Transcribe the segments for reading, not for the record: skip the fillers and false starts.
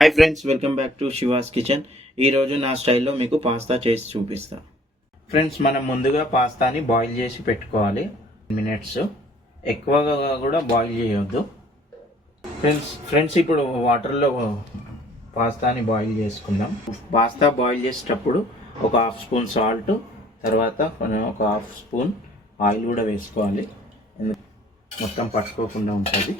Hi friends, welcome back to she was kitchen. ఈరోజు నా స్టైల్లో మీకు పాస్తా చేసి చూపిస్తా. ఫ్రెండ్స్, మనం ముందుగా పాస్తాని బాయిల్ చేసి పెట్టుకోవాలి. మినిట్స్ ఎక్కువగా కూడా బాయిల్ చేయొద్దు. ఫ్రెండ్స్ ఇప్పుడు వాటర్లో పాస్తాని బాయిల్ చేసుకుందాం. పాస్తా బాయిల్ చేసేటప్పుడు ఒక హాఫ్ స్పూన్ సాల్ట్, తర్వాత ఒక హాఫ్ స్పూన్ ఆయిల్ కూడా వేసుకోవాలి. మొత్తం పట్టుకోకుండా ఉంటుంది.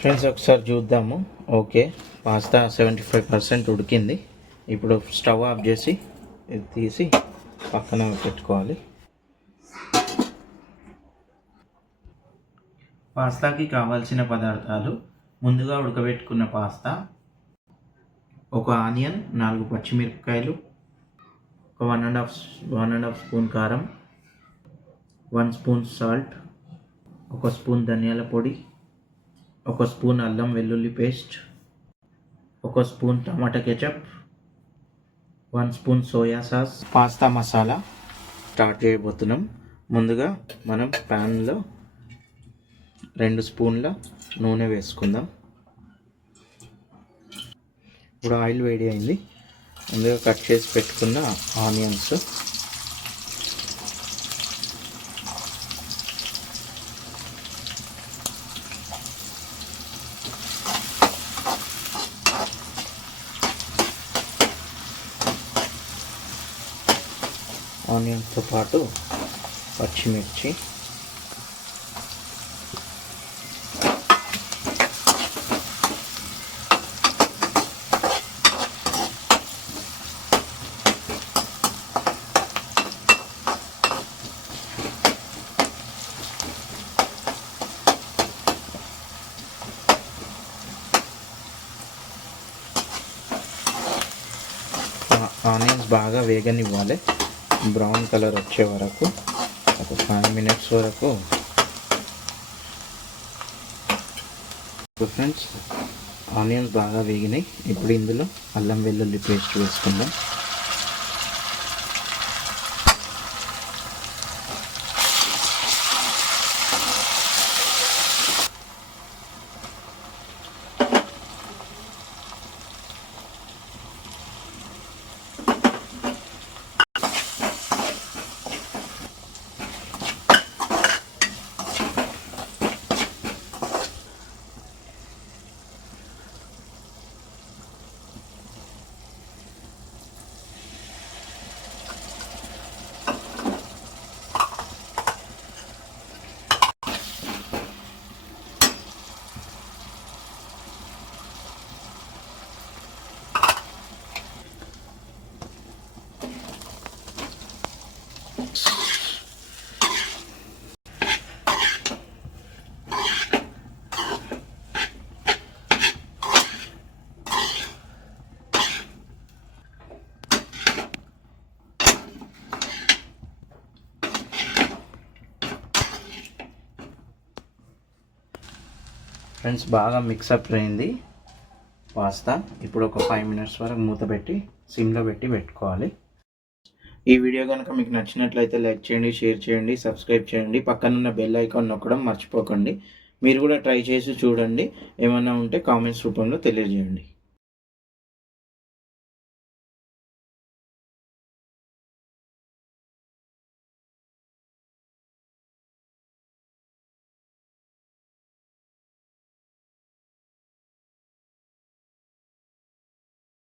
ఫ్రెండ్స్, ఒకసారి చూద్దాము. ఓకే, పాస్తా 75% ఉడికింది. ఇప్పుడు స్టవ్ ఆఫ్ చేసి ఇది తీసి పక్కన పెట్టుకోవాలి. పాస్తాకి కావాల్సిన పదార్థాలు: ముందుగా ఉడకబెట్టుకున్న పాస్తా, ఒక ఆనియన్, 4 పచ్చిమిరపకాయలు, ఒక 1.5 స్పూన్ కారం, 1 స్పూన్ సాల్ట్, 1 స్పూన్ ధనియాల పొడి, 1 స్పూన్ అల్లం వెల్లుల్లి paste, 1 spoon tomato ketchup, 1 spoon soya sauce. Pasta masala start చేయబోతున్నాం. ముందుగా మనం ప్యాన్లో 2 స్పూన్ల నూనె వేసుకుందాం. ఇప్పుడు ఆయిల్ వేడి అయింది. ముందుగా కట్ చేసి పెట్టుకున్న ఆనియన్స్, ఆనియన్స్తో పాటు పచ్చిమిర్చి, ఆనియన్స్ బాగా వేగనివ్వాలి. బ్రౌన్ కలర్ వచ్చే వరకు ఒక 5 మినిట్స్ వరకు. ఫ్రెండ్స్, ఆనియన్స్ బాగా వేగినాయి. ఇప్పుడు ఇందులో అల్లం వెల్లుల్లి పేస్ట్ వేసుకుందాం. ఫ్రెండ్స్, బాగా మిక్సప్ అయింది పాస్తా. ఇప్పుడు ఒక 5 మినిట్స్ వరకు మూత పెట్టి సిమ్లో పెట్టుకోవాలి. ఈ వీడియో కనుక మీకు నచ్చినట్లయితే లైక్ చేయండి, షేర్ చేయండి, సబ్స్క్రైబ్ చేయండి. పక్కనున్న బెల్ ఐకాన్ నొక్కడం మర్చిపోకండి. మీరు కూడా ట్రై చేసి చూడండి. ఏమైనా ఉంటే కామెంట్స్ రూపంలో తెలియజేయండి.